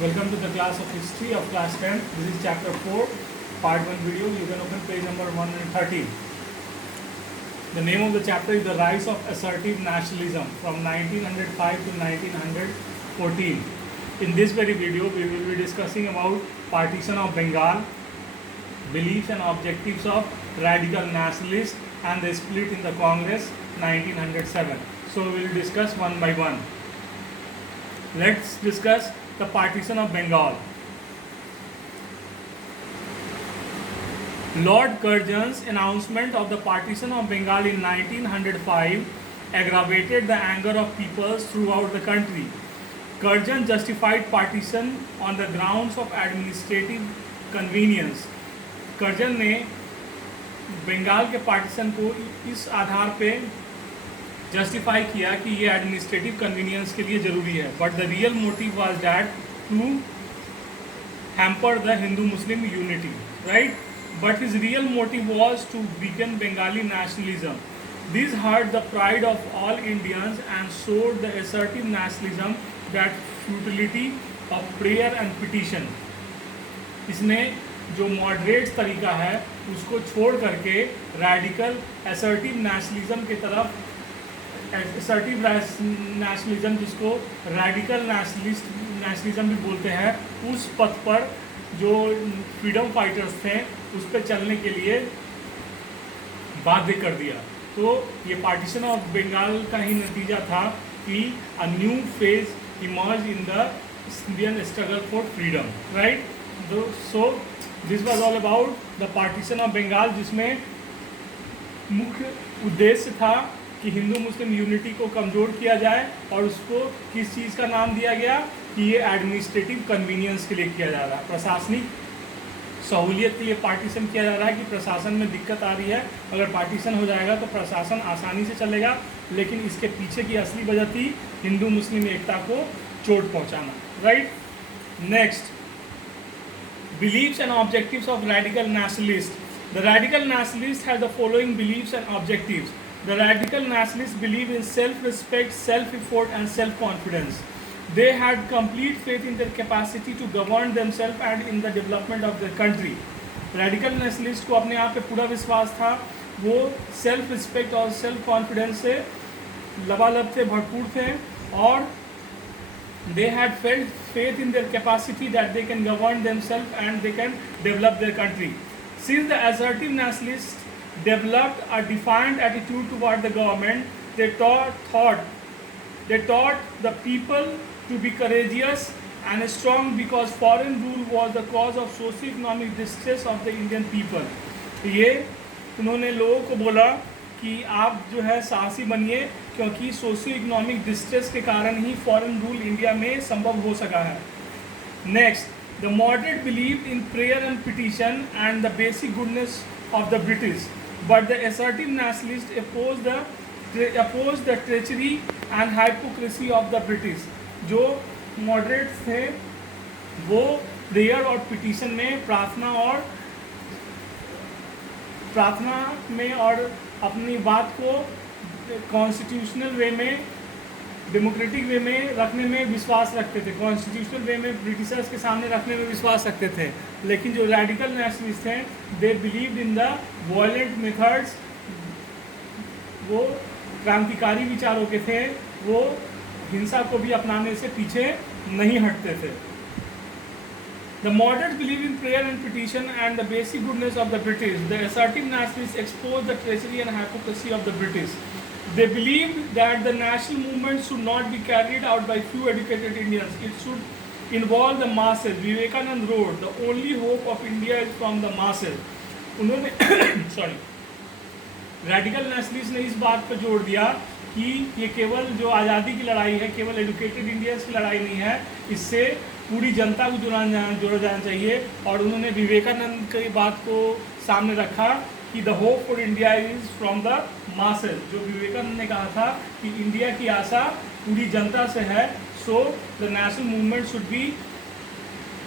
Welcome to the class of history of class 10. This is chapter 4, part 1 video. You can open page number 113. The name of the chapter is The Rise of Assertive Nationalism from 1905 to 1914. In this very video, we will be discussing about partition of Bengal, beliefs and objectives of radical nationalists and the split in the Congress 1907. So we will discuss one by one. Let's discuss the partition of Bengal. Lord Curzon's announcement of the partition of Bengal in 1905 aggravated the anger of peoples throughout the country. Curzon justified partition on the grounds of administrative convenience. Curzon ने बंगाल के partition को इस आधार पे justify किया कि ये administrative convenience के लिए ज़रूरी है, but the real motive was that to hamper the Hindu Muslim unity, right? But his real motive was to weaken Bengali nationalism. This hurt the pride of all Indians and showed the assertive nationalism that futility of prayer and petition. इसने जो moderate तरीका है उसको छोड़ करके radical assertive nationalism की तरफ, assertive nationalism जिसको रैडिकल नेशनलिज्म भी बोलते हैं, उस पथ पर जो फ्रीडम फाइटर्स थे उस पर चलने के लिए बाध्य कर दिया. तो ये पार्टीशन ऑफ बंगाल का ही नतीजा था कि a new phase emerge in the Indian struggle for freedom, right? So this was all about the partition of Bengal, जिसमें मुख्य उद्देश्य था कि हिंदू मुस्लिम यूनिटी को कमज़ोर किया जाए और उसको किस चीज़ का नाम दिया गया कि ये एडमिनिस्ट्रेटिव कन्वीनियंस के लिए किया जा रहा है, प्रशासनिक सहूलियत के लिए पार्टीशन किया जा रहा है कि प्रशासन में दिक्कत आ रही है, अगर पार्टीशन हो जाएगा तो प्रशासन आसानी से चलेगा. लेकिन इसके पीछे की असली वजह थी हिंदू मुस्लिम एकता को चोट पहुँचाना, right? Next, beliefs and objectives of radical nationalists. The radical nationalists had the following beliefs and objectives. The radical nationalists believe in self-respect, self-effort and self-confidence. They had complete faith in their capacity to govern themselves and in the development of their country. Radical nationalists को अपने आप पे पूरा विश्वास था. वो self respect और self confidence से लबालब थे, भरपूर थे, और they had felt faith in their capacity that they can govern themselves and they can develop their country. Since the assertive nationalists developed a defiant attitude toward the government, they taught the people to be courageous and strong because foreign rule was the cause of socio-economic distress of the Indian people. ये उन्होंने लोगों को बोला कि आप जो है साहसी बनिए, क्योंकि सोशियो इकोनॉमिक डिस्ट्रेस के कारण ही फॉरेन रूल इंडिया में संभव हो सका है. Next, the moderate believe in prayer and petition and the basic goodness of the British, but the assertive nationalist oppose the treachery and hypocrisy of the British. जो moderates थे वो prayer और petition में, प्रार्थना में और अपनी बात को कॉन्स्टिट्यूशनल वे में, डेमोक्रेटिक वे में रखने में विश्वास रखते थे, कॉन्स्टिट्यूशनल वे में ब्रिटिशर्स के सामने रखने में विश्वास रखते थे. लेकिन जो रैडिकल नेशनलिस्ट हैं, they believed in the violent methods. वो क्रांतिकारी विचारों के थे, वो हिंसा को भी अपनाने से पीछे नहीं हटते थे. The moderates believe in prayer and petition and the basic goodness of the British. The assertive nationalists expose the treachery and hypocrisy of the British. They believed that the national movement should not be carried out by few educated Indians. It should involve the masses. Vivekananda wrote, "The only hope of India is from the masses." उन्होंने radical nationalist ने इस बात पर जोर दिया कि ये केवल जो आज़ादी की लड़ाई है, केवल एजुकेटेड इंडियंस की लड़ाई नहीं है, इससे पूरी जनता को जोड़ा जाना चाहिए. और उन्होंने विवेकानंद की बात को सामने रखा कि the hope for India is from the masses. जो विवेकानंद ने कहा था कि इंडिया की आशा पूरी जनता से है. So the national movement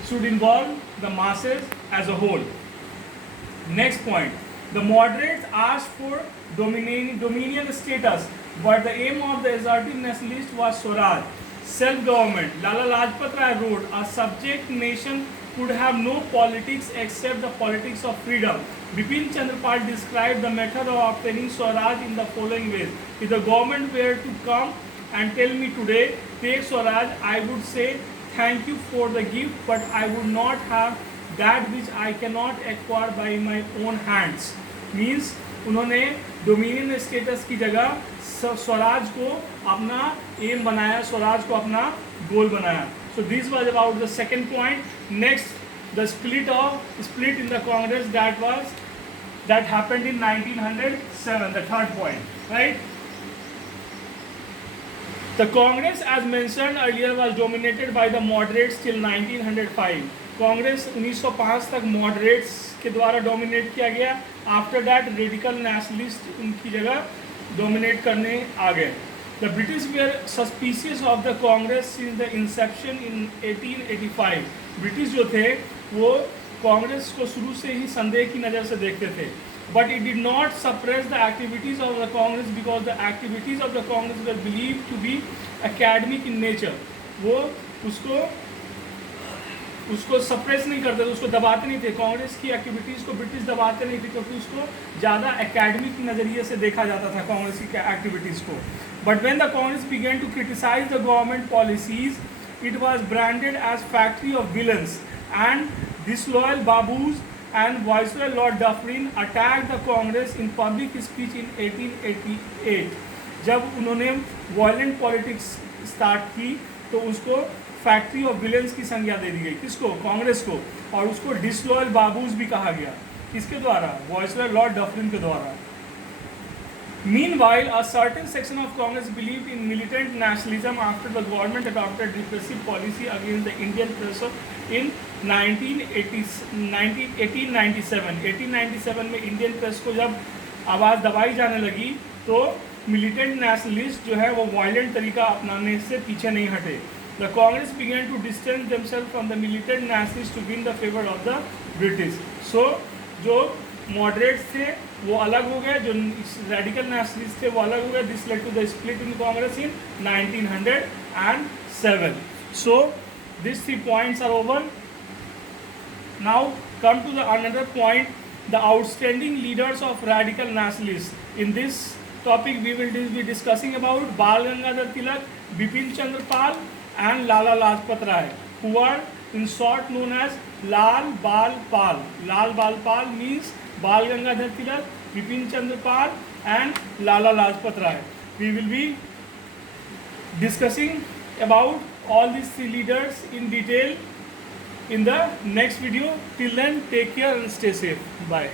should involve the masses as a whole. Next point, the moderates asked for dominion status, but the aim of the assertive nationalist was Swaraj. self-government. Lala Lajpat Rai wrote, a subject nation could have no politics except the politics of freedom. Bipin Chandra Pal described the method of obtaining Swaraj in the following ways. If the government were to come and tell me today, take Swaraj, I would say thank you for the gift, but I would not have that which I cannot acquire by my own hands. Means उन्होंने dominion status की जगह स्वराज को अपना M बनाया, स्वराज को अपना गोल बनाया. So this was about the second point. Next, the split in the Congress that happened in 1907. The third point, right? The Congress, as mentioned earlier, was dominated by the moderates till 1905. Congress 1905 तक moderates के द्वारा dominate किया गया. After that radical nationalist उनकी जगह dominate करने आ गए. The British were suspicious of the Congress since the inception in 1885. British जो थे वो कांग्रेस को शुरू से ही संदेह की नज़र से देखते थे. But it did not suppress the activities of the Congress because the activities of the Congress were believe to be academic in nature. वो उसको सप्रेस नहीं करते थे, उसको दबाते नहीं थे. कांग्रेस की एक्टिविटीज़ को ब्रिटिश दबाते नहीं थे क्योंकि उसको ज़्यादा एकेडमिक नज़रिए से देखा जाता था कांग्रेस की एक्टिविटीज़ को. But when the Congress began to criticise the government policies, it was branded as factory of villains and disloyal babus and Viceroy Lord Dufferin attacked the Congress in public speech in 1888. जब उन्होंने violent politics start की तो उसको factory of villains की संज्ञा दे दी गई. किसको? कांग्रेस को. और उसको डिसलॉयल बाबूज भी कहा गया. किसके द्वारा? वाइसरॉय लॉर्ड डफरिन के द्वारा. Meanwhile, a certain section of Congress believed in militant nationalism after the government adopted repressive policy against the Indian press in 1897. 1897 में इंडियन प्रेस को जब आवाज़ दबाई जाने लगी तो मिलिटेंट नेशनलिस्ट जो है वो वायलेंट तरीका अपनाने से पीछे नहीं हटे. The Congress began to distance themselves from the militant nationalists to win the favor of the British. So जो मॉडरेट्स थे वो अलग हो गए, जो रेडिकल नेशनलिस्ट थे वो अलग हो गए. This led to the split in Congress in 1907. So these 3 points are over. Now come to the another point, the outstanding leaders of radical nationalists. In this topic we will be discussing about Bal Gangadhar Tilak, Bipin Chandra Pal and Lala Lajpat Rai, who are in short known as Lal Bal Pal. Lal Bal Pal means Bal Gangadhar Tilak, Bipin Chandra Pal and Lala Lajpat Rai. We will be discussing about all these 3 leaders in detail in the next video. Till then, take care and stay safe. Bye.